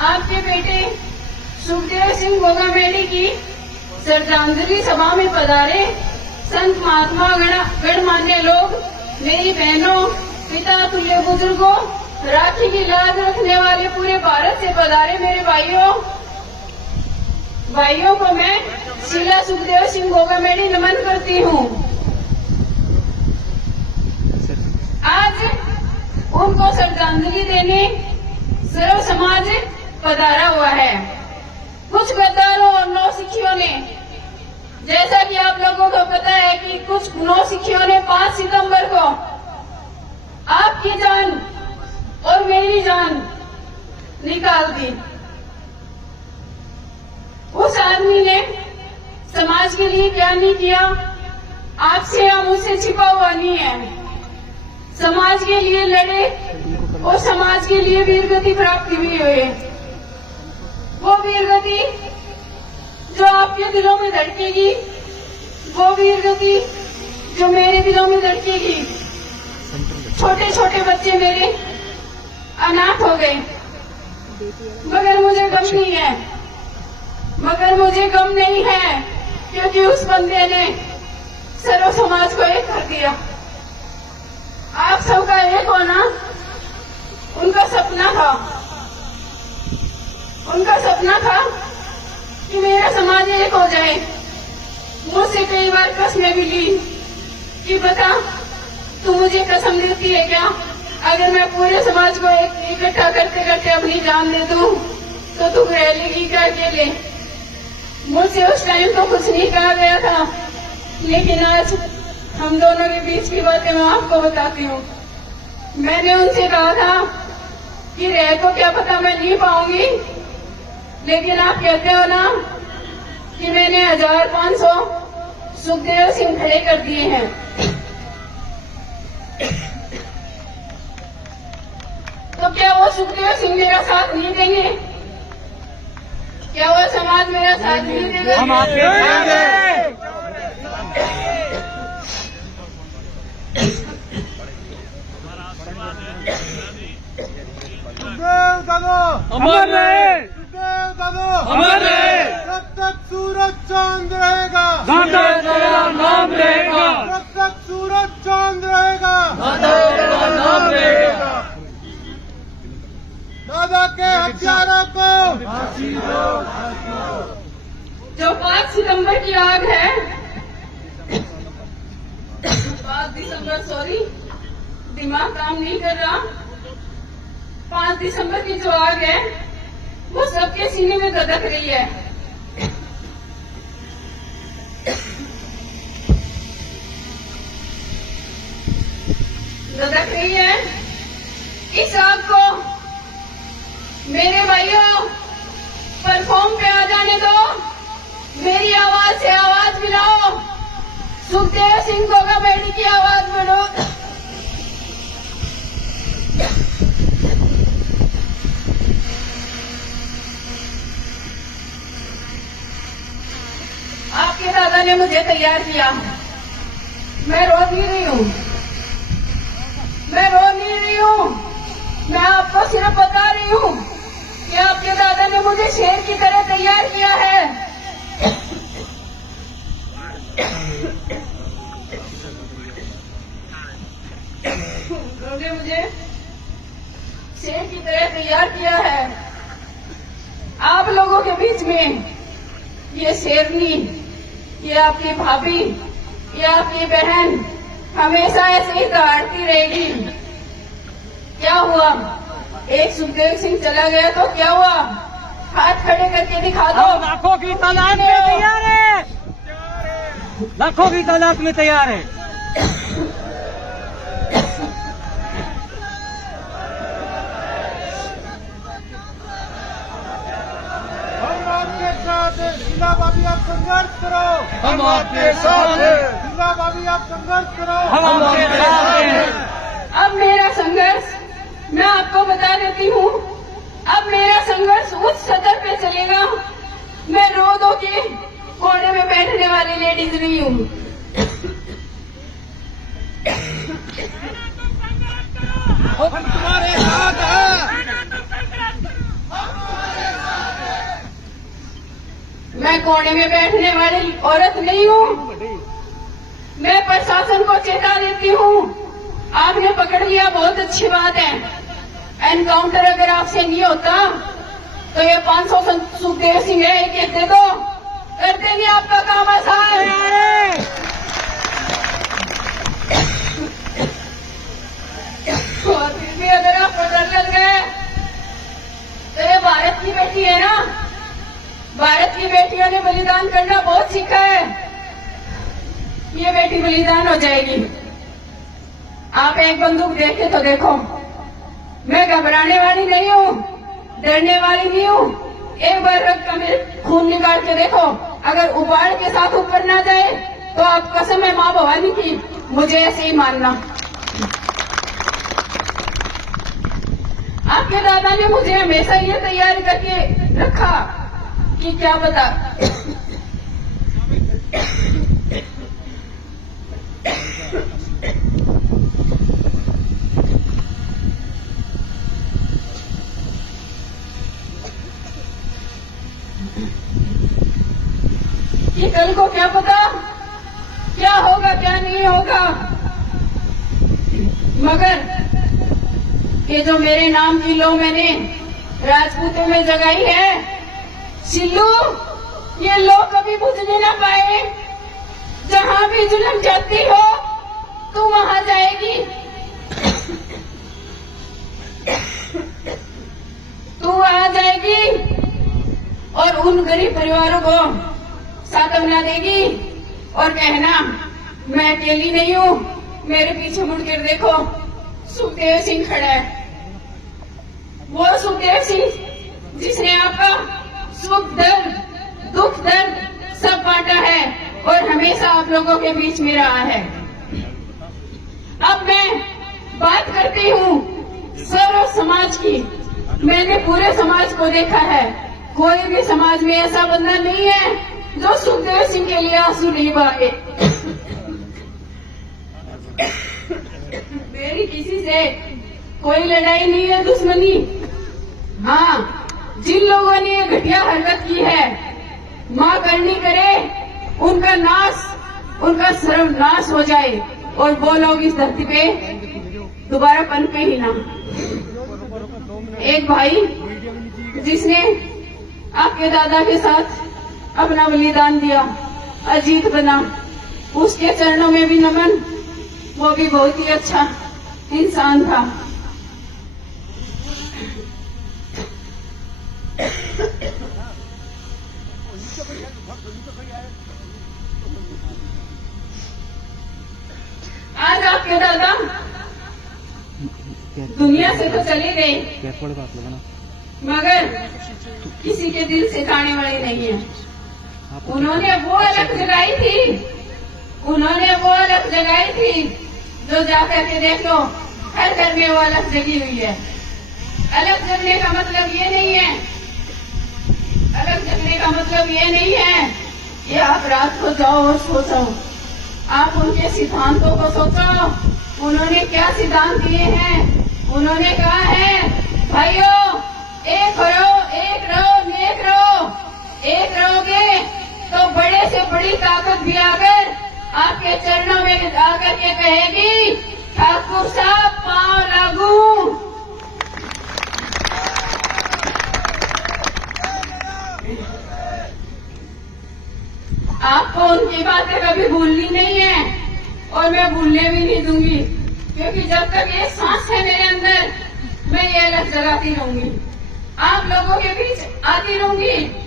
आपके बेटे सुखदेव सिंह गोगामेडी की श्रद्धांजलि सभा में पधारे संत महात्मा गणमान्य लोग, मेरी बहनों, पिता तुल्य बुजुर्गों, राखी की लाज रखने वाले पूरे भारत से पधारे मेरे भाइयों को मैं शीला सुखदेव सिंह गोगामेडी नमन करती हूँ। आज उनको श्रद्धांजलि देने सर्व समाज पधारा हुआ है। कुछ गद्दारों और नौसिखियों ने, जैसा कि आप लोगों को पता है कि कुछ नौसिखियों ने 5 सितंबर को आपकी जान और मेरी जान निकाल दी। उस आदमी ने समाज के लिए क्या नहीं किया, आपसे या मुझसे छिपा हुआ नहीं है। समाज के लिए लड़े और समाज के लिए वीरगति प्राप्त भी हुए। वो वीरगति जो आपके दिलों में धड़केगी, वो वीरगति जो मेरे दिलों में धड़केगी। छोटे छोटे बच्चे मेरे अनाथ हो गए, मगर मुझे गम नहीं है, क्योंकि उस बंदे ने सर्व समाज को एक कर दिया। आप सबका एक होना उनका सपना था कि मेरा समाज एक हो जाए। मुझसे कई बार कसमें भी ली कि बता, तू मुझे कसम देती है क्या, अगर मैं पूरे समाज को इकट्ठा करते करते अपनी जान दे दूं तो तू रह लेगी क्या अकेले। मुझसे उस टाइम तो कुछ नहीं कहा गया था, लेकिन आज हम दोनों के बीच की बातें मैं आपको बताती हूँ। मैंने उनसे कहा था कि रह तो क्या पता मैं नहीं पाऊंगी, लेकिन आप कहते हो ना कि मैंने 1500 सुखदेव सिंह खड़े कर दिए हैं, तो क्या वो सुखदेव सिंह मेरा साथ नहीं देंगे? क्या वो समाज मेरा साथ नहीं देगा? हम आपके अमर रहे, अमर रहे, जब तक सूरज चांद रहेगा, दादा तेरा नाम रहेगा, जब तक सूरज चांद रहेगा, दादा तेरा नाम रहेगा। दादा के हत्यारों को जो 5 सितंबर की आग है, 5 दिसंबर, सॉरी दिमाग काम नहीं कर रहा, 5 दिसंबर की जो आग है वो सबके सीने में धधक रही है। धधक रही है। इस आग को मेरे भाइयों प्लेटफॉर्म पे आ जाने दो, मेरी आवाज से आवाज मिलाओ, सुखदेव सिंह गोगामेडी की आवाज बनो। आपके दादा ने मुझे तैयार किया, मैं रो नहीं रही हूँ, मैं आपको सिर्फ बता रही हूँ कि आपके दादा ने मुझे शेर की तरह तैयार किया है। उन्होंने मुझे शेर की तरह तैयार किया है। आप लोगों के बीच में ये शेरनी, ये आपकी भाभी, ये आपकी बहन हमेशा ऐसे ही दहाड़ती रहेगी। क्या हुआ, एक सुखदेव सिंह चला गया तो क्या हुआ, हाथ खड़े करके दिखा दो। लाखों की तादाद में तैयार है, लाखों की तादाद में तैयार है। हम आपके साथ हैं, शीला भाभी आप संघर्ष करो, हम आपके साथ हैं, शीला भाभी आप संघर्ष करो, हम आपके साथ हैं। अब मेरा संघर्ष मैं आपको बता देती हूँ, अब मेरा संघर्ष उस सदर पे चलेगा। मैं रो दो के कोने में बैठने वाली लेडीज नहीं हूँ। हम तुम्हारे साथ हैं। मैं कोने में बैठने वाली औरत नहीं हूँ। मैं प्रशासन को चेता देती हूँ, आपने पकड़ लिया, बहुत अच्छी बात है। एनकाउंटर अगर आपसे नहीं होता तो ये 500 सुखदेव सिंह है, एक दे दो, कर देंगे आपका काम आसान। और फिर भी अगर आपको डर लग गए तो ये भारत की बेटी है ना, भारत की बेटियों ने बलिदान करना बहुत सीखा है। ये बेटी बलिदान हो जाएगी। आप एक बंदूक देखे तो देखो, मैं घबराने वाली नहीं हूँ, डरने वाली नहीं हूँ। एक बार रक्त का मेरे खून निकाल के देखो, अगर उबाड़ के साथ ऊपर ना जाए तो आप कसम है माँ भवानी की, मुझे ऐसे ही मानना। आपके दादा ने मुझे हमेशा ये तैयारी करके रखा कि क्या पता कि कल को क्या पता क्या होगा क्या नहीं होगा, मगर ये जो मेरे नाम की लो मैंने राजपूतों में जगाई है, सिल्लू, ये लो कभी बुझने ना पाए। जहां भी जुल्म जाती हो तू वहां जाएगी, तू वहां जाएगी और उन गरीब परिवारों को सांत्वना देगी और कहना मैं अकेली नहीं हूँ, मेरे पीछे मुड़कर देखो सुखदेव सिंह खड़ा है। वो सुखदेव सिंह जिसने आपका सुख दर्द दुख दर्द सब बांटा है और हमेशा आप लोगों के बीच में रहा है। अब मैं बात करती हूँ सर्व समाज की। मैंने पूरे समाज को देखा है, कोई भी समाज में ऐसा बंदा नहीं है जो सुखदेव सिंह के लिए आंसू नहीं बहाए। मेरी किसी से कोई लड़ाई नहीं है, दुश्मनी। हाँ, जिन लोगों ने ये घटिया हरकत की है, माँ करनी करे उनका नाश, उनका सर्वनाश हो जाए और वो लोग इस धरती पे दोबारा पनपे ही ना। एक भाई जिसने आपके दादा के साथ अपना बलिदान दिया, अजीत बना, उसके चरणों में भी नमन। वो भी बहुत ही अच्छा इंसान था। आज आपके दादा दुनिया से तो चले गए, मगर किसी के दिल से जाने वाले नहीं है। उन्होंने वो अलग जगाई थी, उन्होंने वो अलग जगाई थी जो जाकर के देख लो हर घर में वो अलग जगी हुई है। अलग जगने का मतलब ये नहीं है, अलग जगने का मतलब ये नहीं है कि आप रात को जाओ और सोचो। आप उनके सिद्धांतों को सोचो, उन्होंने क्या सिद्धांत दिए हैं। उन्होंने कहा है भाइयों, एक रहो, एक रहो, नेक रहो। एक रहोगे तो बड़े से बड़ी ताकत भी आकर आपके चरणों में आकर के कहेगी ठाकुर साहब पांव लागू। आपको उनकी बातें कभी भूलनी नहीं है और मैं भूलने भी नहीं दूंगी, क्योंकि जब तक ये सांस है मेरे अंदर मैं ये अलग जगाती रहूंगी, आप लोगों के बीच आती रहूंगी।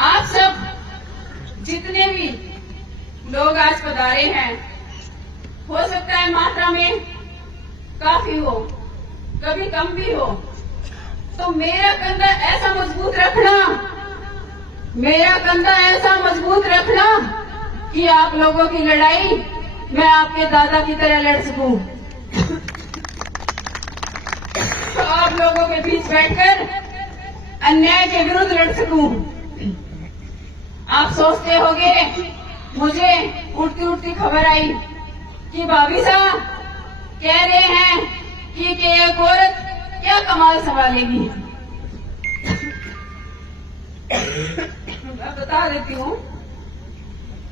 आप सब जितने भी लोग आज पधारे हैं, हो सकता है मात्रा में काफी हो, कभी कम भी हो, तो मेरा कंधा ऐसा मजबूत रखना, मेरा कंधा ऐसा मजबूत रखना कि आप लोगों की लड़ाई मैं आपके दादा की तरह लड़ सकूं। तो आप लोगों के बीच बैठकर अन्याय के विरुद्ध लड़ सकूं। आप सोचते होंगे, मुझे उड़ती उड़ती खबर आई कि भाभी साहब कह रहे हैं कि एक औरत क्या कमाल संभालेगी। मैं बता देती हूँ,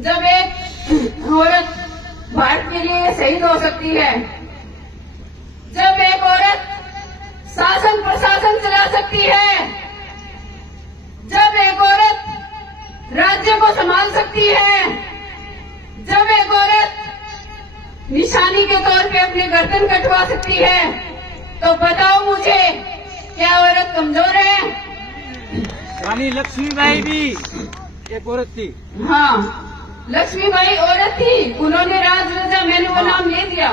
जब एक औरत भारत के लिए शहीद हो सकती है, जब एक औरत शासन प्रशासन चला सकती है, जब एक औरत राज्य को संभाल सकती है, जब एक औरत निशानी के तौर पे अपनी गर्दन कटवा सकती है, तो बताओ मुझे, क्या औरत कमजोर है? रानी लक्ष्मीबाई भी एक औरत थी। हाँ, लक्ष्मीबाई औरत थी, उन्होंने राज रचा, मैंने वो नाम ले दिया।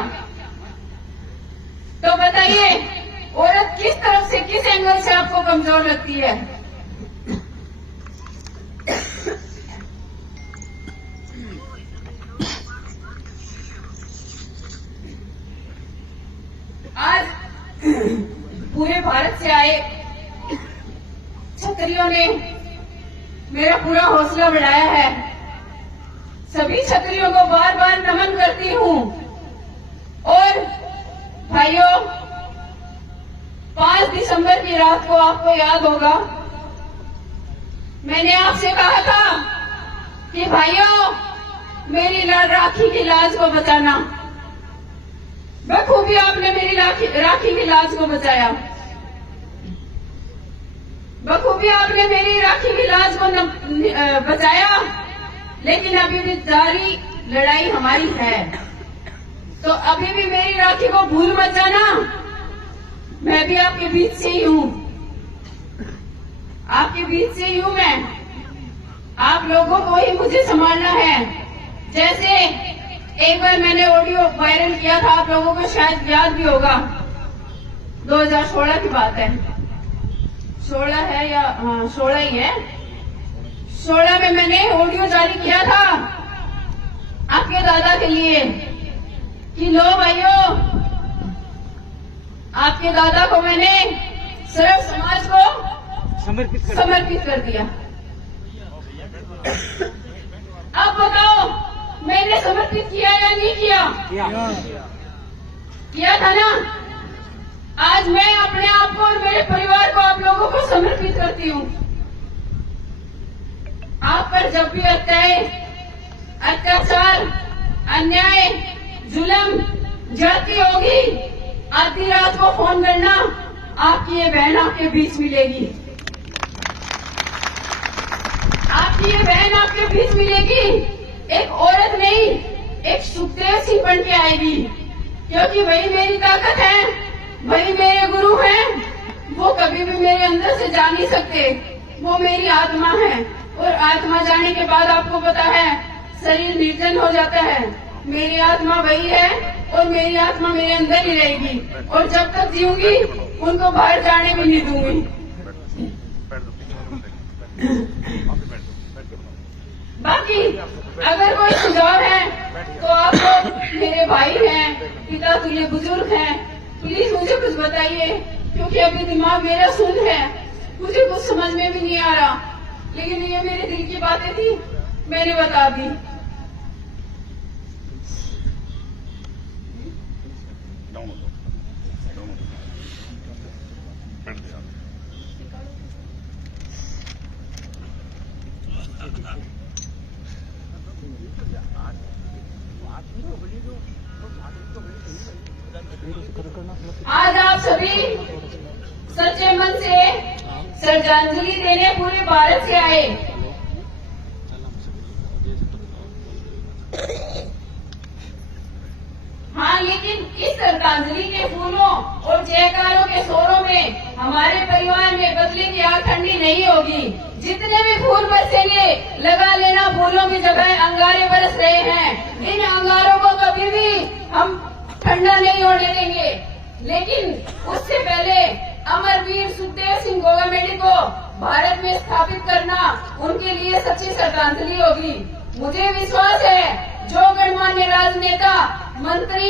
तो बताइए, औरत किस तरफ से, किस एंगल से आपको कमजोर लगती है? आज पूरे भारत से आए क्षत्रियों ने मेरा पूरा हौसला बढ़ाया है। सभी क्षत्रियों को बार बार नमन करती हूँ। और भाइयों, 5 दिसंबर की रात को आपको याद होगा, मैंने आपसे कहा था कि भाइयों, मेरी राखी की लाज को बचाना। बखूबी आपने मेरी राखी की लाज को बचाया, बखूबी आपने मेरी राखी की लाज को बचाया। लेकिन अभी भी जारी लड़ाई हमारी है, तो अभी भी मेरी राखी को भूल मत जाना। मैं भी आपके बीच से ही हूँ, आपके बीच से ही हूँ मैं। आप लोगों को ही मुझे संभालना है। जैसे एक बार मैंने ऑडियो वायरल किया था, आप लोगों को शायद याद भी होगा, 2016 की बात है, 16 है या हाँ 16 ही है। 16 में मैंने ऑडियो जारी किया था आपके दादा के लिए कि लो भाइयों, आपके दादा को मैंने सिर्फ समाज को समर्पित कर दिया। अब बताओ, मैंने समर्पित किया या नहीं किया? किया था ना। आज मैं अपने आप को और मेरे परिवार को आप लोगों को समर्पित करती हूँ। आप पर जब भी अत्याचार, अन्याय, जुल्म, जाति होगी, आधी रात को फोन करना, आपकी ये बहन आपके बीच मिलेगी, आपकी ये बहन आपके बीच मिलेगी। एक औरत नहीं, एक सुखदेव सिंह बन के आएगी, क्योंकि वही मेरी ताकत है, वही मेरे गुरु हैं। वो कभी भी मेरे अंदर से जा नहीं सकते, वो मेरी आत्मा है। और आत्मा जाने के बाद आपको पता है, शरीर निर्जन हो जाता है। मेरी आत्मा वही है और मेरी आत्मा मेरे अंदर ही रहेगी, और जब तक जीऊंगी उनको बाहर जाने भी नहीं दूंगी। बाकी अगर कोई सुझाव है तो आप लोग मेरे भाई हैं, पिता तुल्य बुजुर्ग हैं, प्लीज मुझे कुछ बताइए, क्योंकि अभी दिमाग मेरा सुन्न है, मुझे कुछ समझ में भी नहीं आ रहा। लेकिन ये मेरे दिल की बातें थी, मैंने बता दी। आज आप सभी सच्चे मन से श्रद्धांजलि देने पूरे भारत से आए। हाँ, लेकिन इस श्रद्धांजलि के फूलों और जयकारों के शोरों में हमारे परिवार में बदले की आग ठंडी नहीं होगी। जितने भी फूल बरसेंगे, लगा लेना फूलों की जगह अंगारे बरस रहे हैं। इन अंगारों को कभी भी हम ठंडा नहीं होने देंगे। लेकिन उससे पहले अमरवीर सुखदेव सिंह गोगामेडी को भारत में स्थापित करना उनके लिए सच्ची श्रद्धांजलि होगी। मुझे विश्वास है, जो गणमान्य राजनेता, मंत्री